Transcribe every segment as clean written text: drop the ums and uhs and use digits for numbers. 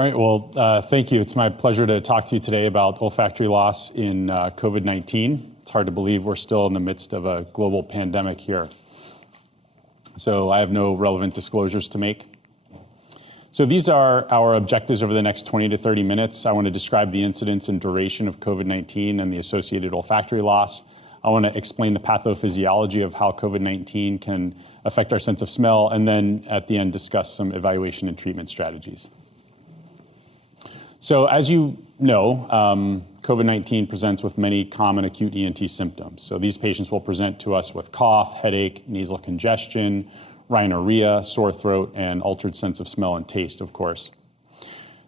All right, well, thank you. It's my pleasure to talk to you today about olfactory loss in COVID-19. It's hard to believe we're still in the midst of a global pandemic here. So I have no relevant disclosures to make. So these are our objectives over the next 20 to 30 minutes. I want to describe the incidence and duration of COVID-19 and the associated olfactory loss. I want to explain the pathophysiology of how COVID-19 can affect our sense of smell, and then at the end discuss some evaluation and treatment strategies. So as you know, COVID-19 presents with many common acute ENT symptoms. So these patients will present to us with cough, headache, nasal congestion, rhinorrhea, sore throat, and altered sense of smell and taste, of course.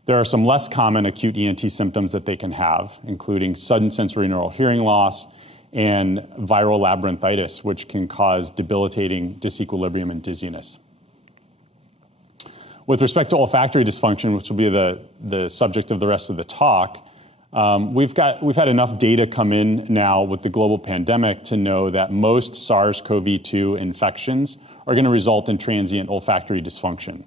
There are some less common acute ENT symptoms that they can have, including sudden sensorineural hearing loss and viral labyrinthitis, which can cause debilitating disequilibrium and dizziness. With respect to olfactory dysfunction, which will be the subject of the rest of the talk, we've had enough data come in now with the global pandemic to know that most SARS-CoV-2 infections are going to result in transient olfactory dysfunction.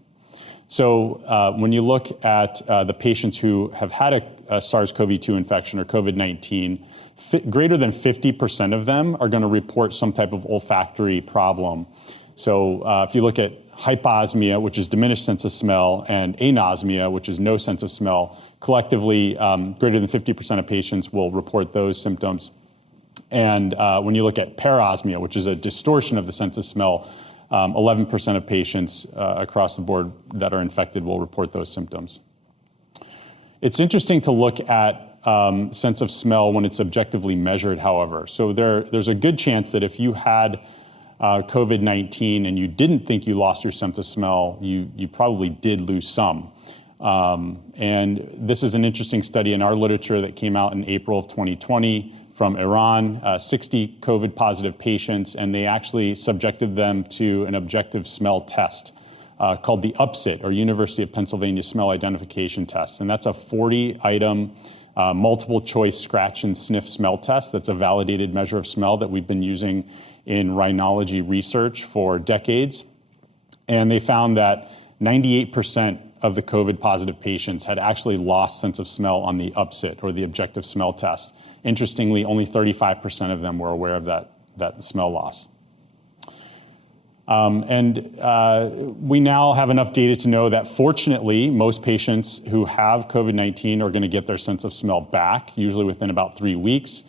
So when you look at the patients who have had a SARS-CoV-2 infection or COVID-19, greater than 50% of them are going to report some type of olfactory problem. So if you look at hyposmia, which is diminished sense of smell, and anosmia, which is no sense of smell, collectively greater than 50% of patients will report those symptoms. And when you look at parosmia, which is a distortion of the sense of smell, 11% of patients across the board that are infected will report those symptoms. It's interesting to look at sense of smell when it's objectively measured, however. So there's a good chance that if you had COVID-19 and you didn't think you lost your sense of smell, you probably did lose some. And this is an interesting study in our literature that came out in April of 2020 from Iran, 60 COVID-positive patients, and they actually subjected them to an objective smell test called the UPSIT, or University of Pennsylvania Smell Identification Test. And that's a 40-item multiple choice scratch and sniff smell test. That's a validated measure of smell that we've been using in rhinology research for decades. And they found that 98% of the COVID-positive patients had actually lost sense of smell on the UPSIT, or the objective smell test. Interestingly, only 35% of them were aware of that smell loss. We now have enough data to know that, fortunately, most patients who have COVID-19 are going to get their sense of smell back, usually within about 3 weeks.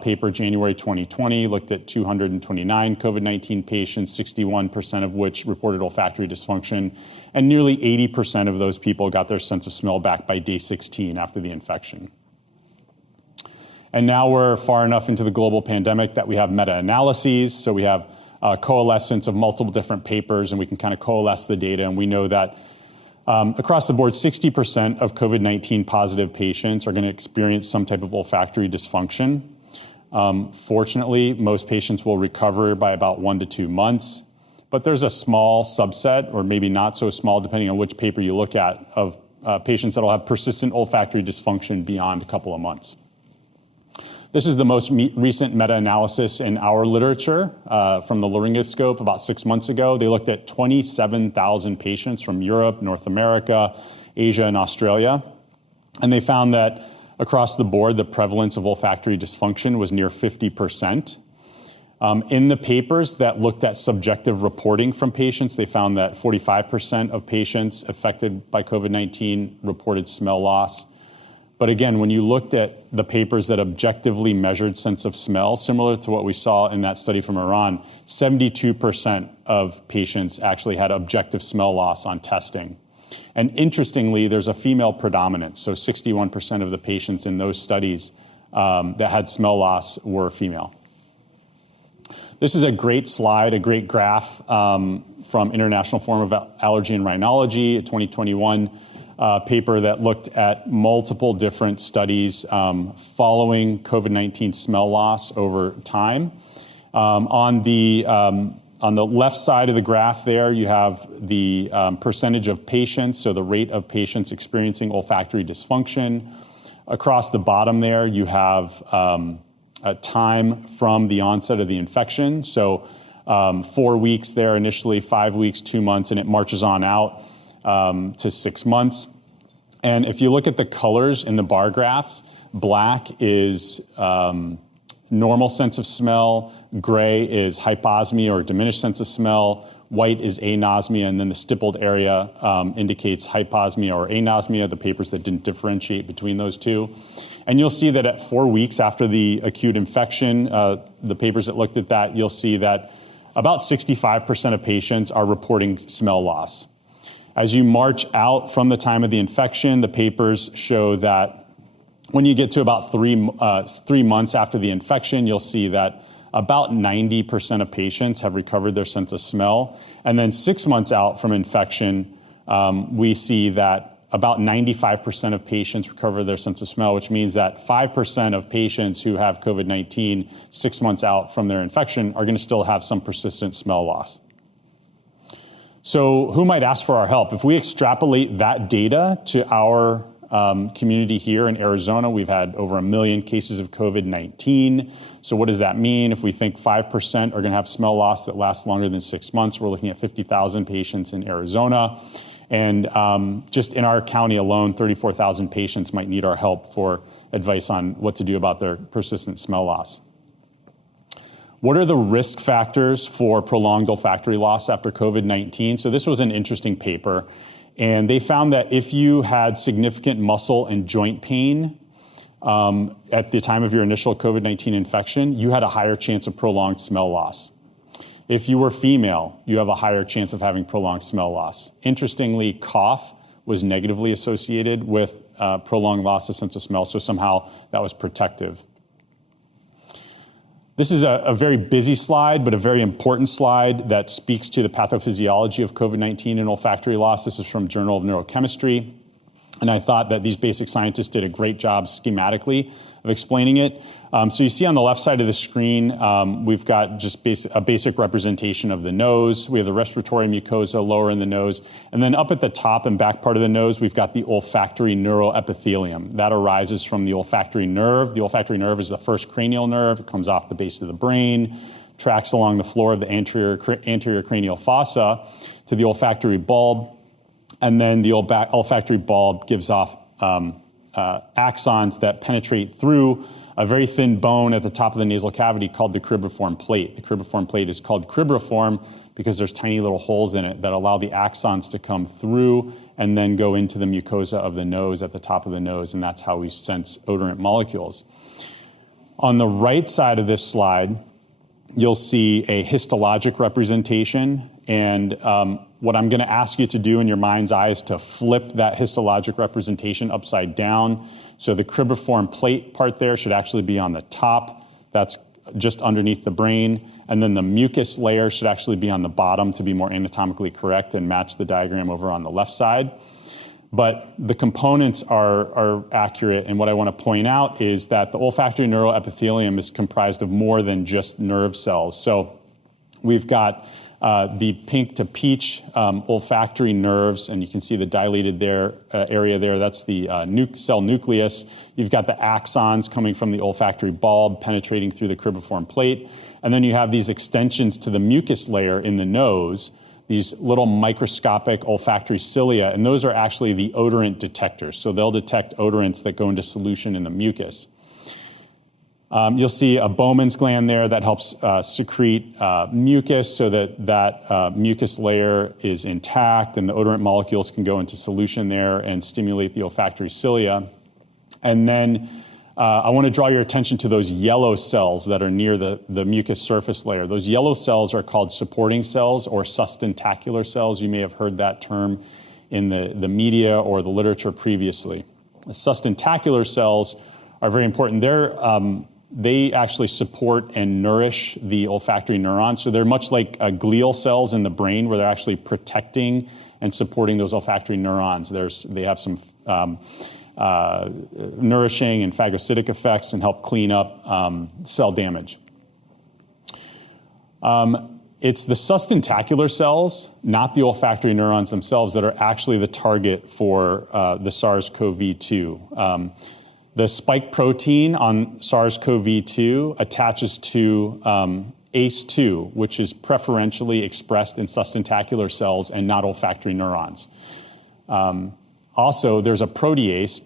Paper January 2020 looked at 229 COVID-19 patients, 61% of which reported olfactory dysfunction, and nearly 80% of those people got their sense of smell back by day 16 after the infection. And now we're far enough into the global pandemic that we have meta-analyses, so we have coalescence of multiple different papers, and we can kind of coalesce the data, and we know that across the board, 60% of COVID-19 positive patients are going to experience some type of olfactory dysfunction. Fortunately, most patients will recover by about 1 to 2 months, but there's a small subset, or maybe not so small, depending on which paper you look at, of patients that will have persistent olfactory dysfunction beyond a couple of months. This is the most recent meta-analysis in our literature from the laryngoscope about 6 months ago. They looked at 27,000 patients from Europe, North America, Asia, and Australia. And they found that across the board, the prevalence of olfactory dysfunction was near 50%. In the papers that looked at subjective reporting from patients, they found that 45% of patients affected by COVID-19 reported smell loss. But again, when you looked at the papers that objectively measured sense of smell, similar to what we saw in that study from Iran, 72% of patients actually had objective smell loss on testing. And interestingly, there's a female predominance, so 61% of the patients in those studies that had smell loss were female. This is a great slide, a great graph from International Forum of Allergy and Rhinology, a 2021 paper that looked at multiple different studies following COVID-19 smell loss over time. On the left side of the graph there, you have the percentage of patients, so the rate of patients experiencing olfactory dysfunction. Across the bottom there, you have a time from the onset of the infection. So 4 weeks there initially, 5 weeks, 2 months, and it marches on out to 6 months. And if you look at the colors in the bar graphs, black is normal sense of smell, gray is hyposmia or diminished sense of smell, white is anosmia, and then the stippled area indicates hyposmia or anosmia, the papers that didn't differentiate between those two. And you'll see that at 4 weeks after the acute infection, the papers that looked at that, you'll see that about 65% of patients are reporting smell loss. As you march out from the time of the infection, the papers show that when you get to about 3 months after the infection, you'll see that about 90% of patients have recovered their sense of smell. And then 6 months out from infection, we see that about 95% of patients recover their sense of smell, which means that 5% of patients who have COVID-19 6 months out from their infection are going to still have some persistent smell loss. So who might ask for our help? If we extrapolate that data to our community here in Arizona, we've had over 1 million cases of COVID-19. So what does that mean? If we think 5% are going to have smell loss that lasts longer than 6 months, we're looking at 50,000 patients in Arizona. And just in our county alone, 34,000 patients might need our help for advice on what to do about their persistent smell loss. What are the risk factors for prolonged olfactory loss after COVID-19? So this was an interesting paper, and they found that if you had significant muscle and joint pain at the time of your initial COVID-19 infection, you had a higher chance of prolonged smell loss. If you were female, you have a higher chance of having prolonged smell loss. Interestingly, cough was negatively associated with prolonged loss of sense of smell, so somehow that was protective. This is a very busy slide, but a very important slide that speaks to the pathophysiology of COVID-19 and olfactory loss. This is from Journal of Neurochemistry. And I thought that these basic scientists did a great job schematically of explaining it. So you see on the left side of the screen, we've got just a basic representation of the nose. We have the respiratory mucosa lower in the nose. And then up at the top and back part of the nose, we've got the olfactory neuroepithelium. That arises from the olfactory nerve. The olfactory nerve is the first cranial nerve. It comes off the base of the brain, tracks along the floor of the anterior cranial fossa to the olfactory bulb. And then the olfactory bulb gives off axons that penetrate through a very thin bone at the top of the nasal cavity called the cribriform plate. The cribriform plate is called cribriform because there's tiny little holes in it that allow the axons to come through and then go into the mucosa of the nose at the top of the nose, and that's how we sense odorant molecules. On the right side of this slide, you'll see a histologic representation, and what I'm going to ask you to do in your mind's eye is to flip that histologic representation upside down. So the cribriform plate part there should actually be on the top. That's just underneath the brain. And then the mucus layer should actually be on the bottom to be more anatomically correct and match the diagram over on the left side. But the components are accurate, and what I want to point out is that the olfactory neuroepithelium is comprised of more than just nerve cells. So we've got the pink to peach olfactory nerves, and you can see the dilated area there. That's the cell nucleus. You've got the axons coming from the olfactory bulb penetrating through the cribriform plate. And then you have these extensions to the mucus layer in the nose, these little microscopic olfactory cilia, and those are actually the odorant detectors. So they'll detect odorants that go into solution in the mucus. You'll see a Bowman's gland there that helps secrete mucus so that mucus layer is intact and the odorant molecules can go into solution there and stimulate the olfactory cilia. And then I want to draw your attention to those yellow cells that are near the mucus surface layer. Those yellow cells are called supporting cells or sustentacular cells. You may have heard that term in the media or the literature previously. The sustentacular cells are very important. They actually support and nourish the olfactory neurons. So they're much like glial cells in the brain where they're actually protecting and supporting those olfactory neurons. They have some nourishing and phagocytic effects and help clean up cell damage. It's the sustentacular cells, not the olfactory neurons themselves, that are actually the target for the SARS-CoV-2. The spike protein on SARS-CoV-2 attaches to ACE2, which is preferentially expressed in sustentacular cells and not olfactory neurons. Also, there's a protease,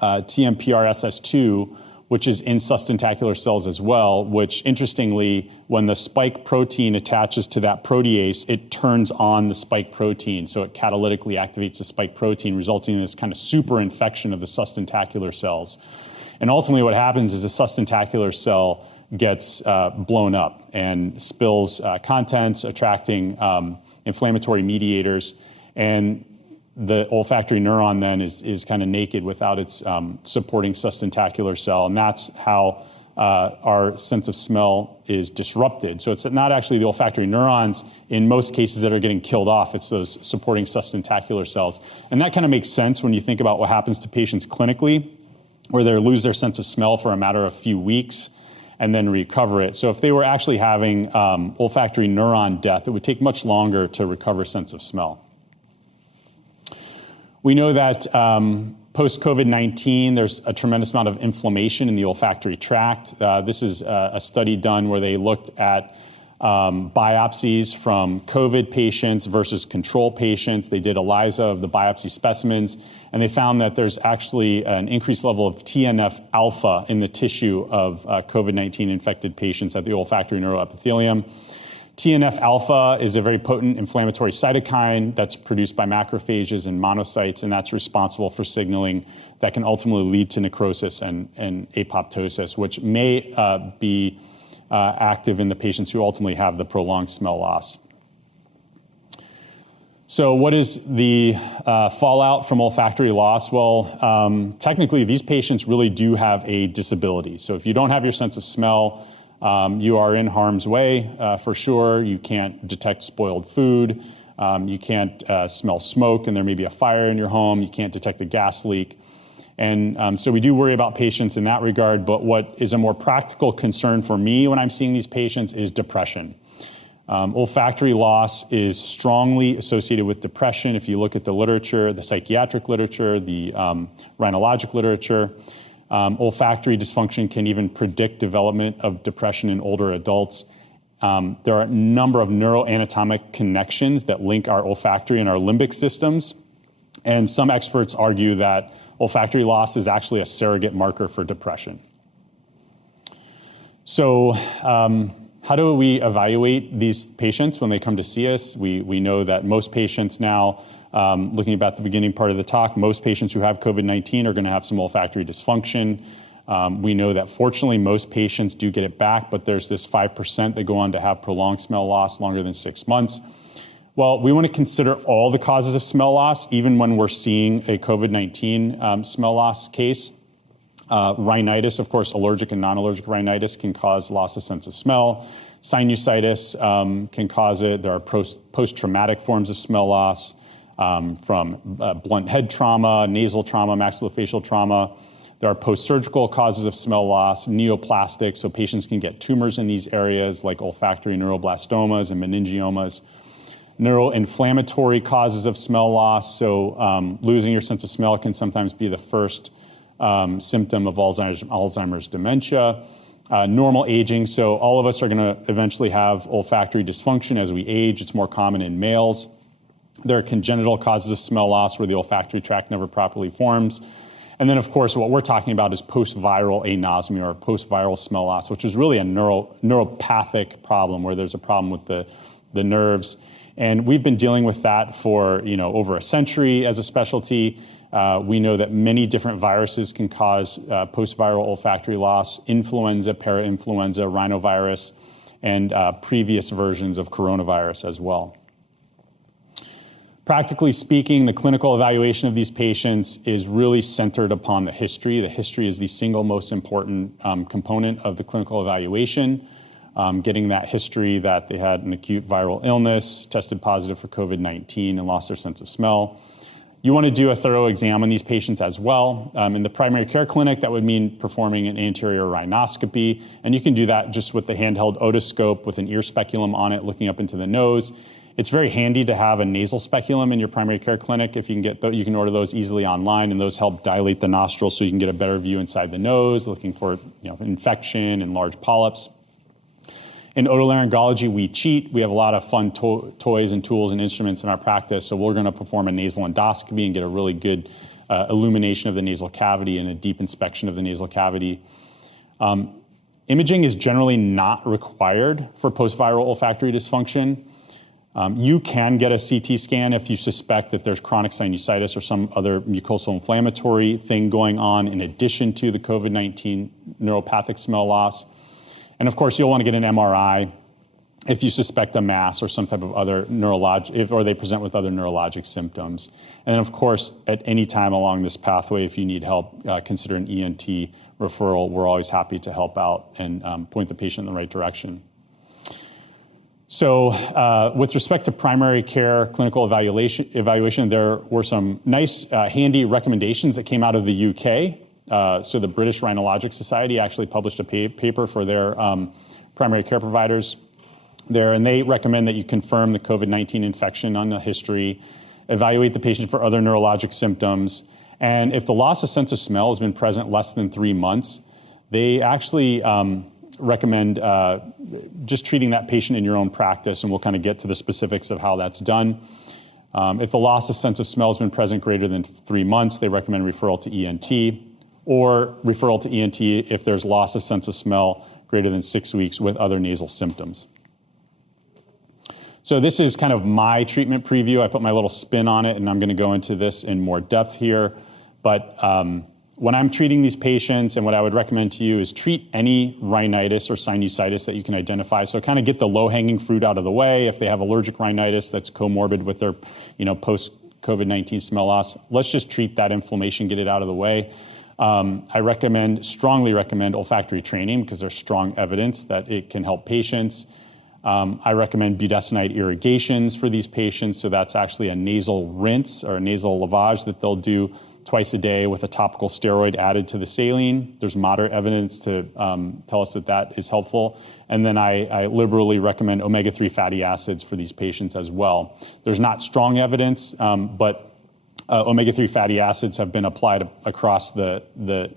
TMPRSS2, which is in sustentacular cells as well, which interestingly, when the spike protein attaches to that protease, it turns on the spike protein. So it catalytically activates the spike protein, resulting in this kind of super infection of the sustentacular cells. And ultimately what happens is the sustentacular cell gets blown up and spills contents, attracting inflammatory mediators. And the olfactory neuron then is kind of naked without its supporting sustentacular cell, and that's how our sense of smell is disrupted. So it's not actually the olfactory neurons in most cases that are getting killed off, it's those supporting sustentacular cells. And that kind of makes sense when you think about what happens to patients clinically, where they lose their sense of smell for a matter of a few weeks and then recover it. So if they were actually having olfactory neuron death, it would take much longer to recover sense of smell. We know that post-COVID-19, there's a tremendous amount of inflammation in the olfactory tract. This is a study done where they looked at biopsies from COVID patients versus control patients. They did ELISA of the biopsy specimens, and they found that there's actually an increased level of TNF-alpha in the tissue of COVID-19 infected patients at the olfactory neuroepithelium. TNF-alpha is a very potent inflammatory cytokine that's produced by macrophages and monocytes, and that's responsible for signaling that can ultimately lead to necrosis and apoptosis, which may be active in the patients who ultimately have the prolonged smell loss. So what is the fallout from olfactory loss? Well, technically, these patients really do have a disability. So if you don't have your sense of smell, you are in harm's way for sure. You can't detect spoiled food. You can't smell smoke, and there may be a fire in your home. You can't detect a gas leak. And so we do worry about patients in that regard, but what is a more practical concern for me when I'm seeing these patients is depression. Olfactory loss is strongly associated with depression. If you look at the literature, the psychiatric literature, the rhinologic literature, olfactory dysfunction can even predict development of depression in older adults. There are a number of neuroanatomic connections that link our olfactory and our limbic systems, and some experts argue that olfactory loss is actually a surrogate marker for depression. So how do we evaluate these patients when they come to see us? We know that most patients now, looking at the beginning part of the talk, most patients who have COVID-19 are going to have some olfactory dysfunction. We know that fortunately most patients do get it back, but there's this 5% that go on to have prolonged smell loss longer than 6 months. Well, we want to consider all the causes of smell loss, even when we're seeing a COVID-19 smell loss case. Rhinitis, of course, allergic and non-allergic rhinitis can cause loss of sense of smell. Sinusitis can cause it. There are post-traumatic forms of smell loss from blunt head trauma, nasal trauma, maxillofacial trauma. There are post-surgical causes of smell loss, neoplastic, so patients can get tumors in these areas like olfactory neuroblastomas and meningiomas. Neuroinflammatory causes of smell loss, so losing your sense of smell can sometimes be the first symptom of Alzheimer's dementia. Normal aging, so all of us are going to eventually have olfactory dysfunction as we age. It's more common in males. There are congenital causes of smell loss where the olfactory tract never properly forms. And then, of course, what we're talking about is post-viral anosmia or post-viral smell loss, which is really a neuropathic problem where there's a problem with the nerves. And we've been dealing with that for over a century as a specialty. We know that many different viruses can cause post-viral olfactory loss: influenza, parainfluenza, rhinovirus, and previous versions of coronavirus as well. Practically speaking, the clinical evaluation of these patients is really centered upon the history. The history is the single most important component of the clinical evaluation. Getting that history that they had an acute viral illness, tested positive for COVID-19, and lost their sense of smell. You want to do a thorough exam on these patients as well. In the primary care clinic, that would mean performing an anterior rhinoscopy, and you can do that just with the handheld otoscope with an ear speculum on it, looking up into the nose. It's very handy to have a nasal speculum in your primary care clinic. If you can get those, you can order those easily online, and those help dilate the nostrils so you can get a better view inside the nose, looking for infection and large polyps. In otolaryngology, we cheat. We have a lot of fun toys and tools and instruments in our practice, so we're going to perform a nasal endoscopy and get a really good illumination of the nasal cavity and a deep inspection of the nasal cavity. Imaging is generally not required for post-viral olfactory dysfunction. You can get a CT scan if you suspect that there's chronic sinusitis or some other mucosal inflammatory thing going on in addition to the COVID-19 neuropathic smell loss. And of course, you'll want to get an MRI if you suspect a mass or some type of other or they present with other neurologic symptoms. And then of course, at any time along this pathway, if you need help, consider an ENT referral. We're always happy to help out and point the patient in the right direction. So with respect to primary care clinical evaluation, there were some nice handy recommendations that came out of the UK. So the British Rhinologic Society actually published a paper for their primary care providers there, and they recommend that you confirm the COVID-19 infection on the history, evaluate the patient for other neurologic symptoms, and if the loss of sense of smell has been present less than 3 months, they actually recommend just treating that patient in your own practice, and we'll kind of get to the specifics of how that's done. If the loss of sense of smell has been present greater than 3 months, they recommend referral to ENT, or referral to ENT if there's loss of sense of smell greater than 6 weeks with other nasal symptoms. So this is kind of my treatment preview. I put my little spin on it, and I'm going to go into this in more depth here. But when I'm treating these patients, and what I would recommend to you is treat any rhinitis or sinusitis that you can identify. So kind of get the low-hanging fruit out of the way. If they have allergic rhinitis that's comorbid with their, post-COVID-19 smell loss, let's just treat that inflammation, get it out of the way. I strongly recommend olfactory training because there's strong evidence that it can help patients. I recommend budesonide irrigations for these patients. So that's actually a nasal rinse or a nasal lavage that they'll do twice a day with a topical steroid added to the saline. There's moderate evidence to tell us that that is helpful. And then I liberally recommend omega-3 fatty acids for these patients as well. There's not strong evidence, but omega-3 fatty acids have been applied across the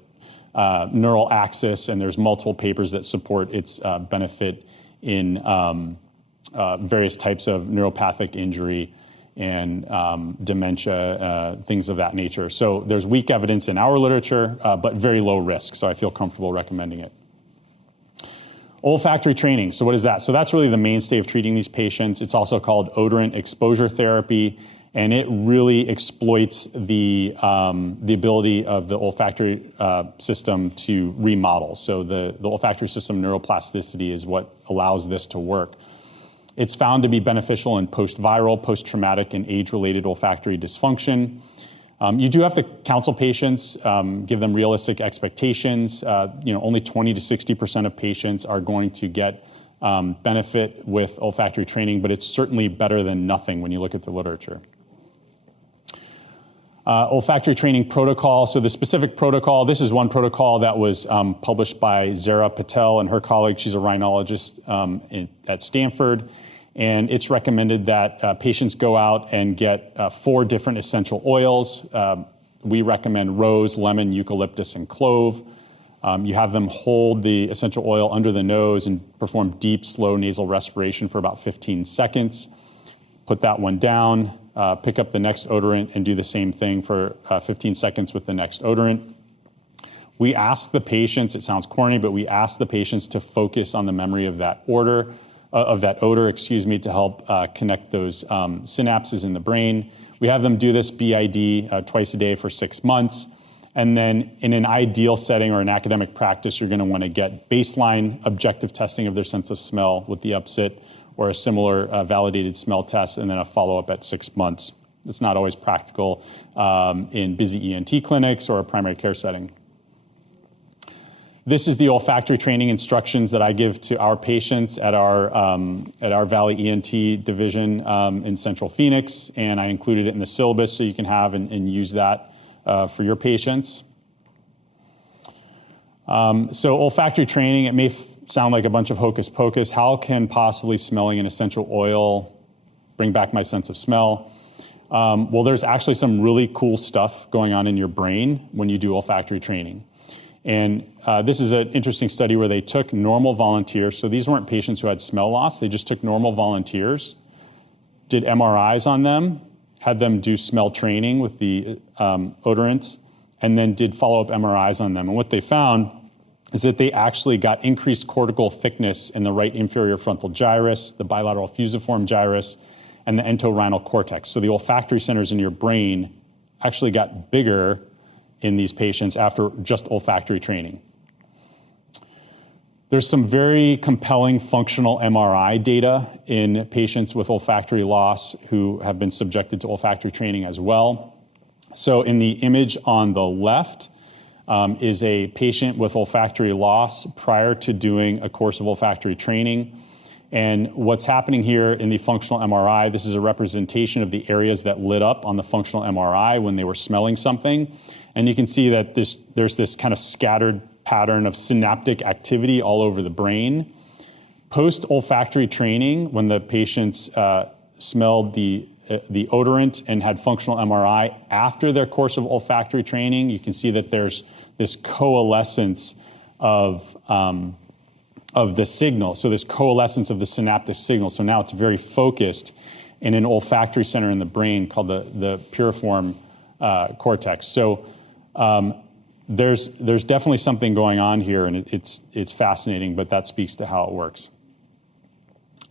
neural axis, and there's multiple papers that support its benefit in various types of neuropathic injury and dementia, things of that nature. So there's weak evidence in our literature, but very low risk, so I feel comfortable recommending it. Olfactory training, so what is that? So that's really the mainstay of treating these patients. It's also called odorant exposure therapy, and it really exploits the ability of the olfactory system to remodel. So the olfactory system neuroplasticity is what allows this to work. It's found to be beneficial in post-viral, post-traumatic, and age-related olfactory dysfunction. You do have to counsel patients, give them realistic expectations. Only 20 to 60% of patients are going to get benefit with olfactory training, but it's certainly better than nothing when you look at the literature. Olfactory training protocol. So the specific protocol, this is one protocol that was published by Zara Patel and her colleague. She's a rhinologist at Stanford. And it's recommended that patients go out and get 4 different essential oils. We recommend rose, lemon, eucalyptus, and clove. You have them hold the essential oil under the nose and perform deep, slow nasal respiration for about 15 seconds. Put that one down, pick up the next odorant, and do the same thing for 15 seconds with the next odorant. We ask the patients, it sounds corny, but we ask the patients to focus on the memory of that odor, to help connect those synapses in the brain. We have them do this BID twice a day for 6 months. And then in an ideal setting or an academic practice, you're going to want to get baseline objective testing of their sense of smell with the UPSIT or a similar validated smell test, and then a follow-up at 6 months. It's not always practical in busy ENT clinics or a primary care setting. This is the olfactory training instructions that I give to our patients at our Valley ENT division in Central Phoenix, and I included it in the syllabus so you can have and use that for your patients. So olfactory training, it may sound like a bunch of hocus pocus. How can possibly smelling an essential oil bring back my sense of smell? Well, there's actually some really cool stuff going on in your brain when you do olfactory training. And this is an interesting study where they took normal volunteers. So these weren't patients who had smell loss. They just took normal volunteers, did MRIs on them, had them do smell training with the odorants, and then did follow-up MRIs on them. And what they found is that they actually got increased cortical thickness in the right inferior frontal gyrus, the bilateral fusiform gyrus, and the entorhinal cortex. So the olfactory centers in your brain actually got bigger in these patients after just olfactory training. There's some very compelling functional MRI data in patients with olfactory loss who have been subjected to olfactory training as well. So in the image on the left is a patient with olfactory loss prior to doing a course of olfactory training. And what's happening here in the functional MRI, this is a representation of the areas that lit up on the functional MRI when they were smelling something. And you can see that there's this kind of scattered pattern of synaptic activity all over the brain. Post-olfactory training, when the patients smelled the odorant and had functional MRI after their course of olfactory training, you can see that there's this coalescence of the signal. So this coalescence of the synaptic signal. So now it's very focused in an olfactory center in the brain called the piriform cortex. So there's definitely something going on here, and it's fascinating, but that speaks to how it works.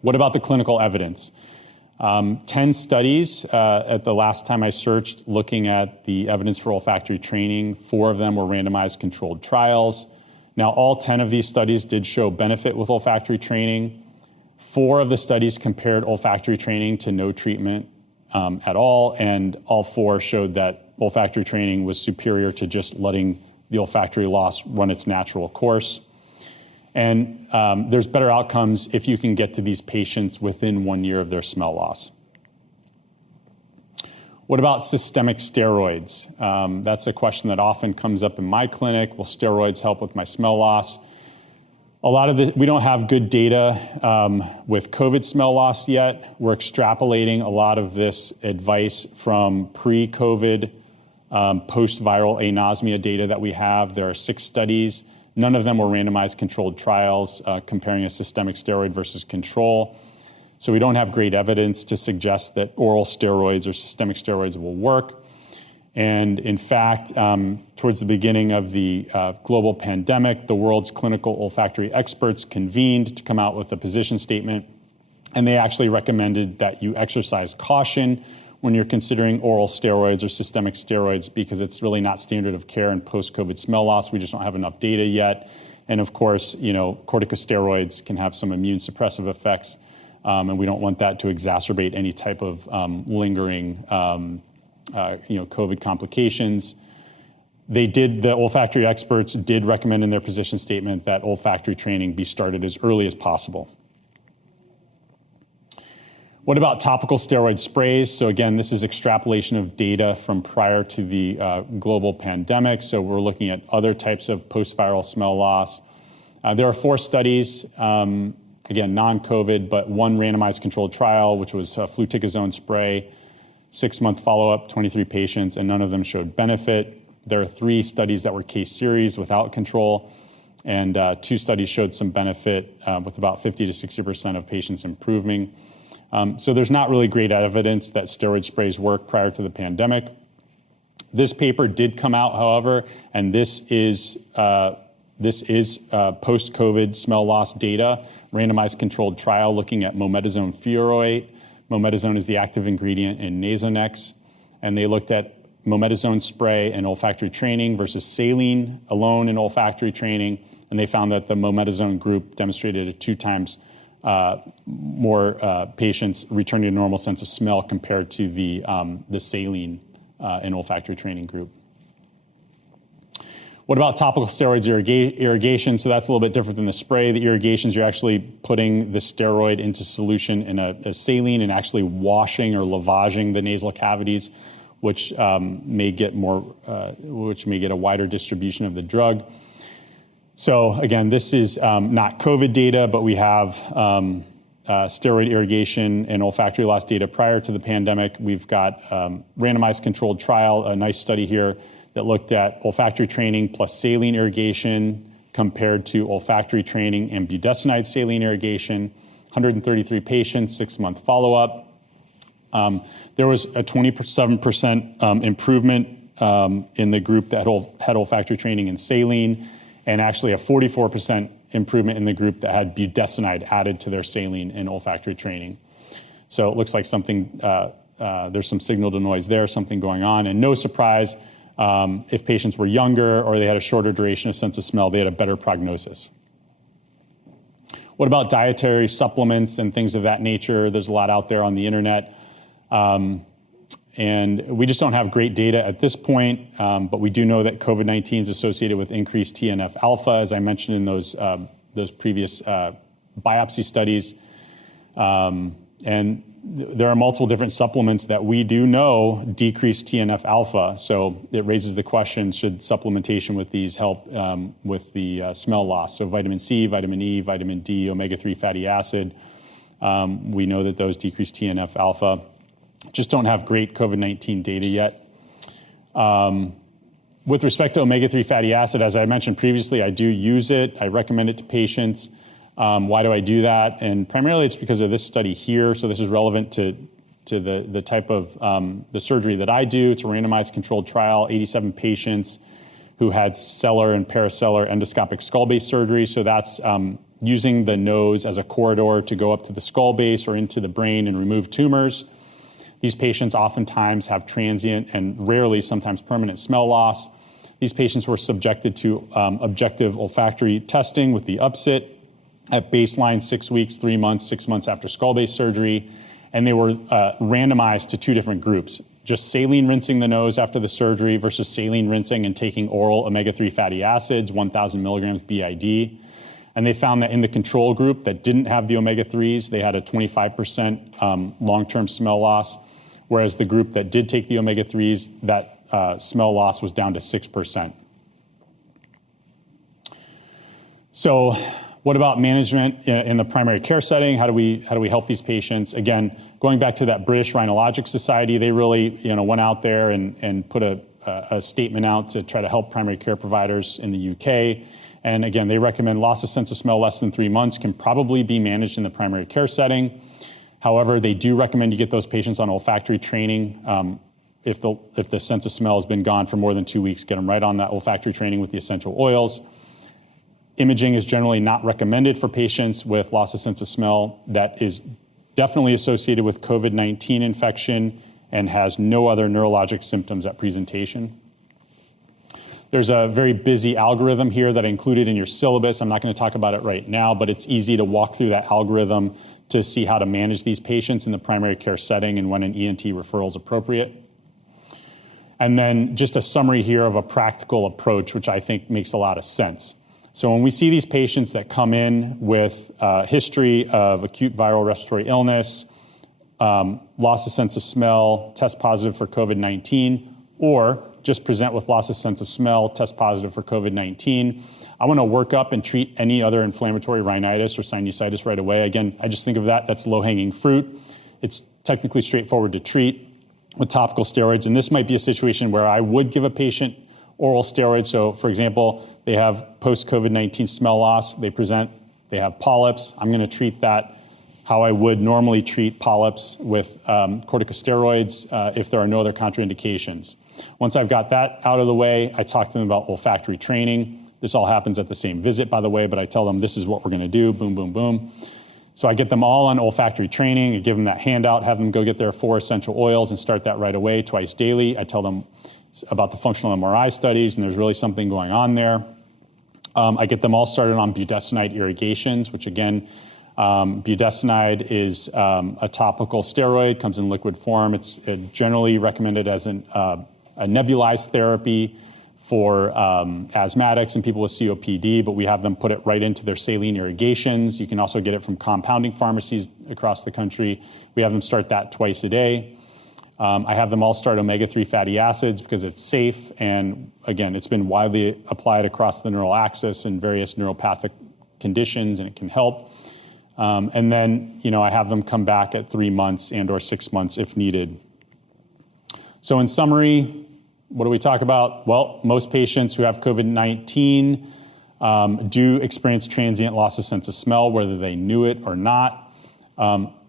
What about the clinical evidence? 10 studies at the last time I searched looking at the evidence for olfactory training. 4 of them were randomized controlled trials. Now, all 10 of these studies did show benefit with olfactory training. 4 of the studies compared olfactory training to no treatment at all, and all 4 showed that olfactory training was superior to just letting the olfactory loss run its natural course. And there's better outcomes if you can get to these patients within 1 year of their smell loss. What about systemic steroids? That's a question that often comes up in my clinic. Will steroids help with my smell loss? A lot of this, we don't have good data with COVID smell loss yet. We're extrapolating a lot of this advice from pre-COVID, post-viral anosmia data that we have. There are 6 studies. None of them were randomized controlled trials comparing a systemic steroid versus control. So we don't have great evidence to suggest that oral steroids or systemic steroids will work. And in fact, towards the beginning of the global pandemic, the world's clinical olfactory experts convened to come out with a position statement, and they actually recommended that you exercise caution when you're considering oral steroids or systemic steroids because it's really not standard of care in post-COVID smell loss. We just don't have enough data yet. And of course, corticosteroids can have some immune suppressive effects, and we don't want that to exacerbate any type of lingering COVID complications. The olfactory experts did recommend in their position statement that olfactory training be started as early as possible. What about topical steroid sprays? So again, this is extrapolation of data from prior to the global pandemic. So we're looking at other types of post-viral smell loss. There are 4 studies, again, non-COVID, but 1 randomized controlled trial, which was fluticasone spray, 6-month follow-up, 23 patients, and none of them showed benefit. There are 3 studies that were case series without control, and 2 studies showed some benefit with about 50 to 60% of patients improving. So there's not really great evidence that steroid sprays work prior to the pandemic. This paper did come out, however, and this is post-COVID smell loss data, randomized controlled trial looking at mometasone furoate. Mometasone is the active ingredient in Nasonex, and they looked at mometasone spray and olfactory training versus saline alone in olfactory training, and they found that the mometasone group demonstrated a 2 times more patients returning to normal sense of smell compared to the saline and olfactory training group. What about topical steroids irrigation? So that's a little bit different than the spray. The irrigations, you're actually putting the steroid into solution in a saline and actually washing or lavaging the nasal cavities, which may get a wider distribution of the drug. So again, this is not COVID data, but we have steroid irrigation and olfactory loss data prior to the pandemic. We've got randomized controlled trial, a nice study here that looked at olfactory training plus saline irrigation compared to olfactory training and budesonide saline irrigation. 133 patients, 6-month follow-up. There was a 27% improvement in the group that had olfactory training and saline, and actually a 44% improvement in the group that had budesonide added to their saline and olfactory training. So it looks like something, there's some signal to noise there, something going on, and no surprise, if patients were younger or they had a shorter duration of sense of smell, they had a better prognosis. What about dietary supplements and things of that nature? There's a lot out there on the internet. And we just don't have great data at this point, but we do know that COVID-19 is associated with increased TNF-alpha, as I mentioned in those previous biopsy studies. And there are multiple different supplements that we do know decrease TNF-alpha, so it raises the question, should supplementation with these help with the smell loss? So vitamin C, vitamin E, vitamin D, omega-3 fatty acid, we know that those decrease TNF-alpha. Just don't have great COVID-19 data yet. With respect to omega-3 fatty acid, as I mentioned previously, I do use it. I recommend it to patients. Why do I do that? And primarily it's because of this study here. So this is relevant to the type of the surgery that I do. It's a randomized controlled trial, 87 patients who had cellar and paracellar endoscopic skull base surgery. So that's using the nose as a corridor to go up to the skull base or into the brain and remove tumors. These patients oftentimes have transient and rarely, sometimes permanent smell loss. These patients were subjected to objective olfactory testing with the UPSIT at baseline, 6 weeks, 3 months, 6 months after skull base surgery. And they were randomized to 2 different groups, just saline rinsing the nose after the surgery versus saline rinsing and taking oral omega-3 fatty acids, 1,000 milligrams BID. And they found that in the control group that didn't have the omega-3s, they had a 25% long-term smell loss, whereas the group that did take the omega-3s, that smell loss was down to 6%. So what about management in the primary care setting? How do we help these patients? Again, going back to that British Rhinologic Society, they really went out there and put a statement out to try to help primary care providers in the UK. And again, they recommend loss of sense of smell less than 3 months can probably be managed in the primary care setting. However, they do recommend you get those patients on olfactory training. If the sense of smell has been gone for more than 2 weeks, get them right on that olfactory training with the essential oils. Imaging is generally not recommended for patients with loss of sense of smell that is definitely associated with COVID-19 infection and has no other neurologic symptoms at presentation. There's a very busy algorithm here that I included in your syllabus. I'm not going to talk about it right now, but it's easy to walk through that algorithm to see how to manage these patients in the primary care setting and when an ENT referral is appropriate. And then just a summary here of a practical approach, which I think makes a lot of sense. So when we see these patients that come in with a history of acute viral respiratory illness, loss of sense of smell, test positive for COVID-19, or just present with loss of sense of smell, test positive for COVID-19, I want to work up and treat any other inflammatory rhinitis or sinusitis right away. Again, I just think of that's low-hanging fruit. It's technically straightforward to treat with topical steroids, and this might be a situation where I would give a patient oral steroids. So, for example, they have post-COVID-19 smell loss, they present, they have polyps. I'm going to treat that how I would normally treat polyps with corticosteroids if there are no other contraindications. Once I've got that out of the way, I talk to them about olfactory training. This all happens at the same visit, by the way, but I tell them this is what we're going to do, boom, boom, boom. So I get them all on olfactory training. I give them that handout, have them go get their 4 essential oils and start that right away, twice daily. I tell them about the functional MRI studies, and there's really something going on there. I get them all started on budesonide irrigations, which again, budesonide is a topical steroid, comes in liquid form. It's generally recommended as a nebulized therapy for asthmatics and people with COPD, but we have them put it right into their saline irrigations. You can also get it from compounding pharmacies across the country. We have them start that twice a day. I have them all start omega-3 fatty acids because it's safe, and again, it's been widely applied across the neural axis in various neuropathic conditions, and it can help. And then, I have them come back at 3 months and or 6 months if needed. So in summary, what do we talk about? Well, most patients who have COVID-19 do experience transient loss of sense of smell, whether they knew it or not.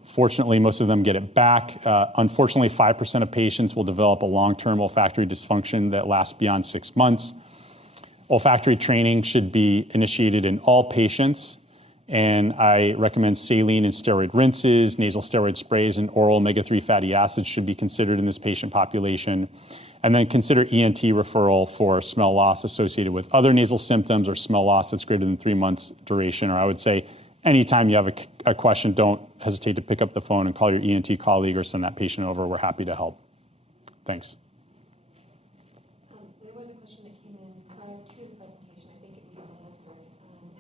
Fortunately, most of them get it back. Unfortunately, 5% of patients will develop a long-term olfactory dysfunction that lasts beyond 6 months. Olfactory training should be initiated in all patients, and I recommend saline and steroid rinses, nasal steroid sprays, and oral omega-3 fatty acids should be considered in this patient population. And then consider ENT referral for smell loss associated with other nasal symptoms or smell loss that's greater than 3 months duration. Or I would say anytime you have a question, don't hesitate to pick up the phone and call your ENT colleague or send that patient over. We're happy to help. Thanks. There was a question that came in prior to the presentation. I think it would be answered.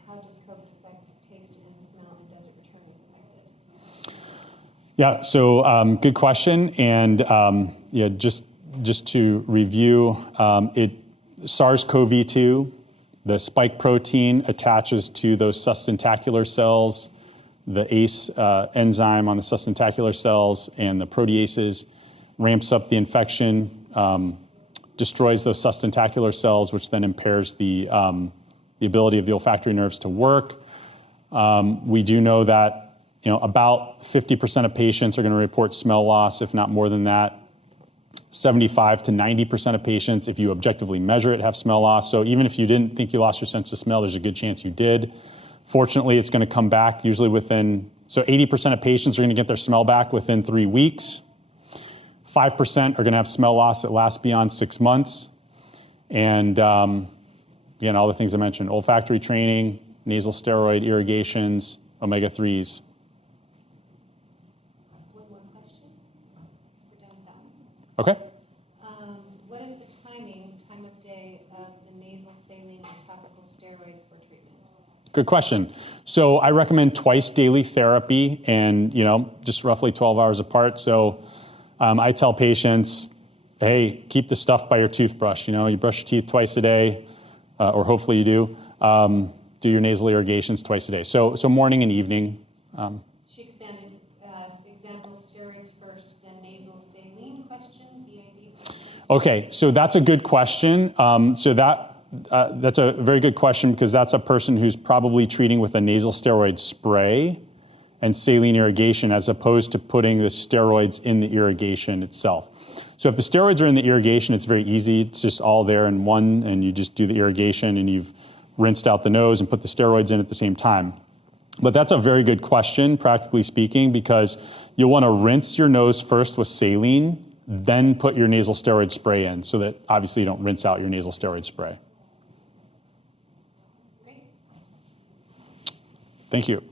How does COVID affect taste and smell, and does it return if affected? Yeah, so good question. And yeah, just to review, SARS-CoV-2, the spike protein attaches to those sustentacular cells, the ACE enzyme on the sustentacular cells and the proteases, ramps up the infection, destroys those sustentacular cells, which then impairs the ability of the olfactory nerves to work. We do know that about 50% of patients are going to report smell loss, if not more than that. 75 to 90% of patients, if you objectively measure it, have smell loss. So even if you didn't think you lost your sense of smell, there's a good chance you did. Fortunately, it's going to come back usually so 80% of patients are going to get their smell back within 3 weeks. 5% are going to have smell loss that lasts beyond 6 months. And again, all the things I mentioned, olfactory training, nasal steroid irrigations, omega-3s. Okay. What is the time of day of the nasal saline and topical steroids for treatment? Good question. So I recommend twice daily therapy and, just roughly 12 hours apart. So I tell patients, hey, keep the stuff by your toothbrush. You brush your teeth twice a day, or hopefully you do. Do your nasal irrigations twice a day. So morning and evening. She expanded examples, steroids first, then nasal saline question, BID question. Okay, so that's a good question. That's a very good question because that's a person who's probably treating with a nasal steroid spray and saline irrigation as opposed to putting the steroids in the irrigation itself. So if the steroids are in the irrigation, it's very easy. It's just all there in one, and you just do the irrigation and you've rinsed out the nose and put the steroids in at the same time. But that's a very good question, practically speaking, because you'll want to rinse your nose first with saline, then put your nasal steroid spray in so that obviously you don't rinse out your nasal steroid spray. Great. Thank you.